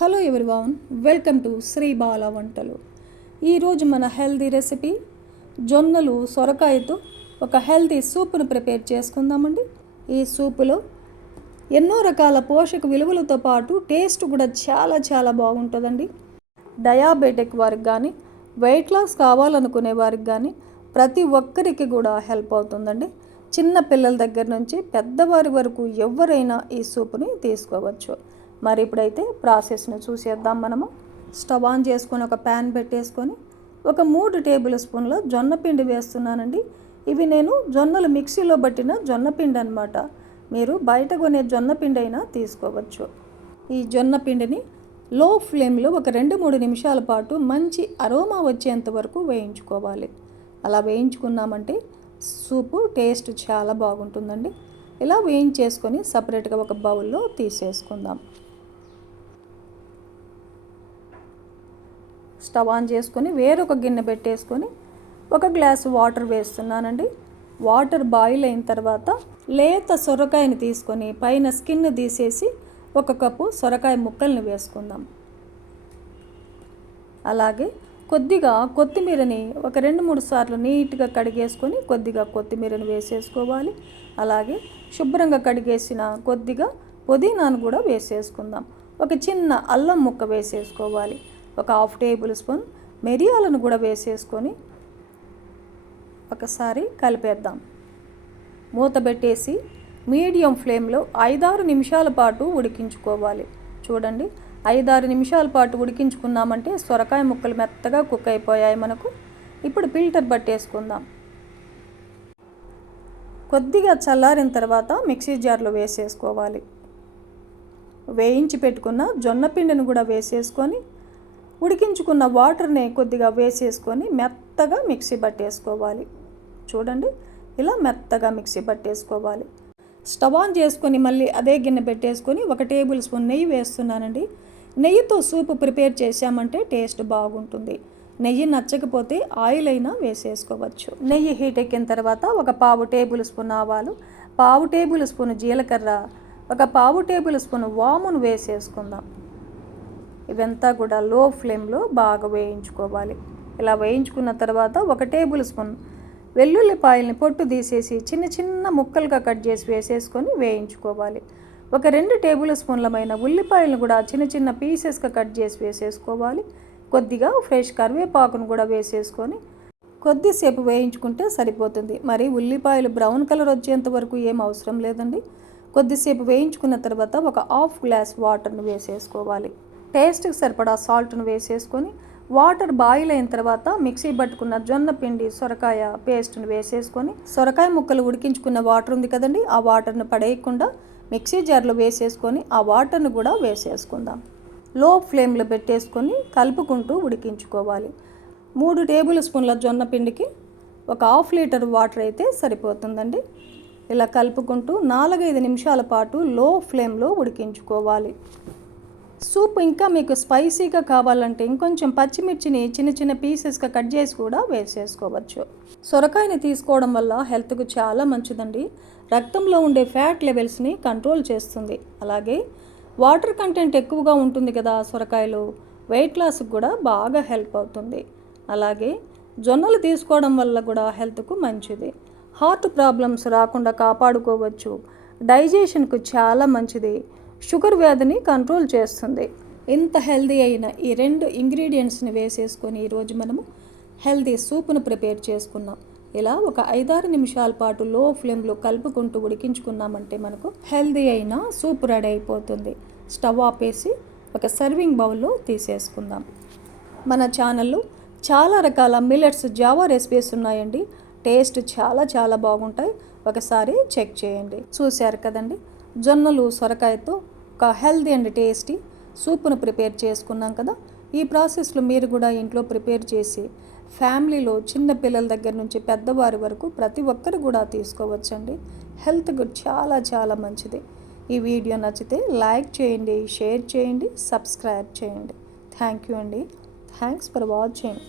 Hello everyone, welcome to Sri Bala వంటలు. ఈరోజు మన హెల్దీ రెసిపీ జొన్నలు సొరకాయతో ఒక హెల్దీ సూప్ను ప్రిపేర్ చేసుకుందామండి. ఈ సూపులో ఎన్నో రకాల పోషక విలువలతో పాటు టేస్ట్ కూడా చాలా బాగుంటుందండి. డయాబెటిక్ వారికి కానీ, వెయిట్ లాస్ కావాలనుకునే వారికి కానీ ప్రతి ఒక్కరికి కూడా హెల్ప్ అవుతుందండి. చిన్న పిల్లల దగ్గర నుంచి పెద్దవారి వరకు ఎవరైనా ఈ సూప్ని తీసుకోవచ్చు. మరి ఇప్పుడైతే ప్రాసెస్ను చూసేద్దాం. మనము స్టవ్ ఆన్ చేసుకొని ఒక ప్యాన్ పెట్టేసుకొని ఒక 3 టేబుల్ స్పూన్ల జొన్న పిండి వేస్తున్నానండి. ఇవి నేను జొన్నలు మిక్సీలో పట్టిన జొన్న పిండి అనమాట. మీరు బయట కొనే జొన్న పిండి అయినా తీసుకోవచ్చు. ఈ జొన్న పిండిని లో ఫ్లేమ్లో ఒక 2-3 నిమిషాల పాటు మంచి అరోమా వచ్చేంత వరకు వేయించుకోవాలి. అలా వేయించుకున్నామంటే సూపు టేస్ట్ చాలా బాగుంటుందండి. ఇలా వేయించేసుకొని సపరేట్గా ఒక బౌల్లో తీసేసుకుందాం. స్టవ్ ఆన్ చేసుకొని వేరొక గిన్నె పెట్టేసుకొని 1 గ్లాసు వాటర్ వేస్తున్నానండి. వాటర్ బాయిల్ అయిన తర్వాత లేత సొరకాయని తీసుకొని పైన స్కిన్ తీసేసి 1 కప్పు సొరకాయ ముక్కల్ని వేసుకుందాం. అలాగే కొద్దిగా కొత్తిమీరని ఒక 2-3 సార్లు నీట్గా కడిగేసుకొని కొద్దిగా కొత్తిమీరని వేసేసుకోవాలి. అలాగే శుభ్రంగా కడిగేసిన కొద్దిగా పుదీనాను కూడా వేసేసుకుందాం. ఒక చిన్న అల్లం ముక్క వేసేసుకోవాలి. ఒక 1/2 టేబుల్ స్పూన్ మిరియాలను కూడా వేసేసుకొని ఒకసారి కలిపేద్దాం. మూత పెట్టేసి మీడియం ఫ్లేమ్లో 5-6 నిమిషాల పాటు ఉడికించుకోవాలి. చూడండి, 5-6 నిమిషాల పాటు ఉడికించుకున్నామంటే సొరకాయ ముక్కలు మెత్తగా కుక్ అయిపోయాయి మనకు. ఇప్పుడు ఫిల్టర్ పట్టేసుకుందాం. కొద్దిగా చల్లారిన తర్వాత మిక్సీ జార్లో వేసేసుకోవాలి. వేయించి పెట్టుకున్న జొన్న పిండిని కూడా వేసేసుకొని ఉడికించుకున్న వాటర్ని కొద్దిగా వేసేసుకొని మెత్తగా మిక్సీ పట్టేసుకోవాలి. చూడండి, ఇలా మెత్తగా మిక్సీ పట్టేసుకోవాలి. స్టవ్ ఆన్ చేసుకొని మళ్ళీ అదే గిన్నె పెట్టేసుకొని 1 టేబుల్ స్పూన్ నెయ్యి వేస్తున్నానండి. నెయ్యితో సూప్ ప్రిపేర్ చేసామంటే టేస్ట్ బాగుంటుంది. నెయ్యి నచ్చకపోతే ఆయిల్ అయినా వేసేసుకోవచ్చు. నెయ్యి హీట్ ఎక్కిన తర్వాత ఒక 1/2 టేబుల్ స్పూన్ ఆవాలు, 1/2 టేబుల్ స్పూన్ జీలకర్ర, ఒక 1/2 టేబుల్ స్పూన్ వామును వేసేసుకుందాం. ఇవంతా కూడా లో ఫ్లేమ్లో బాగా వేయించుకోవాలి. ఇలా వేయించుకున్న తర్వాత 1 టేబుల్ స్పూన్ వెల్లుల్లిపాయల్ని పొట్టు తీసేసి చిన్న ముక్కలుగా కట్ చేసి వేసేసుకొని వేయించుకోవాలి. ఒక 2 టేబుల్ స్పూన్లమైన ఉల్లిపాయలను కూడా చిన్న పీసెస్గా కట్ చేసి వేసేసుకోవాలి. కొద్దిగా ఫ్రెష్ కరివేపాకును కూడా వేసేసుకొని కొద్దిసేపు వేయించుకుంటే సరిపోతుంది. మరి ఉల్లిపాయలు బ్రౌన్ కలర్ వచ్చేంత వరకు ఏం అవసరం లేదండి. కొద్దిసేపు వేయించుకున్న తర్వాత ఒక 1/2 గ్లాస్ వాటర్ను వేసేసుకోవాలి. టేస్ట్కి సరిపడా సాల్ట్ను వేసేసుకొని వాటర్ బాయిల్ అయిన తర్వాత మిక్సీ పట్టుకున్న జొన్న పిండి సొరకాయ పేస్ట్ను వేసేసుకొని సొరకాయ ముక్కలు ఉడికించుకున్న వాటర్ ఉంది కదండి, ఆ వాటర్ను పడేయకుండా మిక్సీ జార్లో వేసేసుకొని ఆ వాటర్ను కూడా వేసేసుకుందాం. లో ఫ్లేమ్లో పెట్టేసుకొని కలుపుకుంటూ ఉడికించుకోవాలి. 3 టేబుల్ స్పూన్ల జొన్న పిండికి ఒక 1/2 లీటర్ వాటర్ అయితే సరిపోతుందండి. ఇలా కలుపుకుంటూ 4-5 నిమిషాల పాటు లో ఫ్లేమ్లో ఉడికించుకోవాలి. సూప్ ఇంకా మీకు స్పైసీగా కావాలంటే ఇంకొంచెం పచ్చిమిర్చిని చిన్న పీసెస్గా కట్ చేసి కూడా వేసేసుకోవచ్చు. సొరకాయని తీసుకోవడం వల్ల హెల్త్కు చాలా మంచిదండి. రక్తంలో ఉండే ఫ్యాట్ లెవెల్స్ని కంట్రోల్ చేస్తుంది. అలాగే వాటర్ కంటెంట్ ఎక్కువగా ఉంటుంది కదా సొరకాయలో, వెయిట్ లాస్కి కూడా బాగా హెల్ప్ అవుతుంది. అలాగే జొన్నలు తీసుకోవడం వల్ల కూడా హెల్త్కు మంచిది. హార్ట్ ప్రాబ్లమ్స్ రాకుండా కాపాడుకోవచ్చు. డైజెషన్కు చాలా మంచిది. షుగర్ వ్యాధిని కంట్రోల్ చేస్తుంది. ఇంత హెల్దీ అయిన ఈ 2 ఇంగ్రీడియంట్స్ని వేసేసుకొని ఈరోజు మనము హెల్దీ సూప్ను ప్రిపేర్ చేసుకున్నాం. ఇలా ఒక 5-6 నిమిషాల పాటు లో ఫ్లేమ్లో కలుపుకుంటూ ఉడికించుకున్నామంటే మనకు హెల్దీ అయిన సూప్ రెడీ అయిపోతుంది. స్టవ్ ఆపేసి ఒక సర్వింగ్ బౌల్లో తీసేసుకుందాం. మన ఛానల్లో చాలా రకాల మిల్లెట్స్ జావా రెసిపీస్ ఉన్నాయండి. టేస్ట్ చాలా బాగుంటాయి. ఒకసారి చెక్ చేయండి. చూశారు కదండి, జొన్నలు సొరకాయతో ఒక హెల్దీ అండ్ టేస్టీ సూప్ను ప్రిపేర్ చేసుకున్నాం కదా. ఈ ప్రాసెస్లో మీరు కూడా ఇంట్లో ప్రిపేర్ చేసి ఫ్యామిలీలో చిన్న పిల్లల దగ్గర నుంచి పెద్దవారి వరకు ప్రతి ఒక్కరు కూడా తీసుకోవచ్చండి. హెల్త్కు చాలా మంచిది. ఈ వీడియో నచ్చితే లైక్ చేయండి, షేర్ చేయండి, సబ్స్క్రైబ్ చేయండి. థ్యాంక్ యూ అండి. Thanks for watching.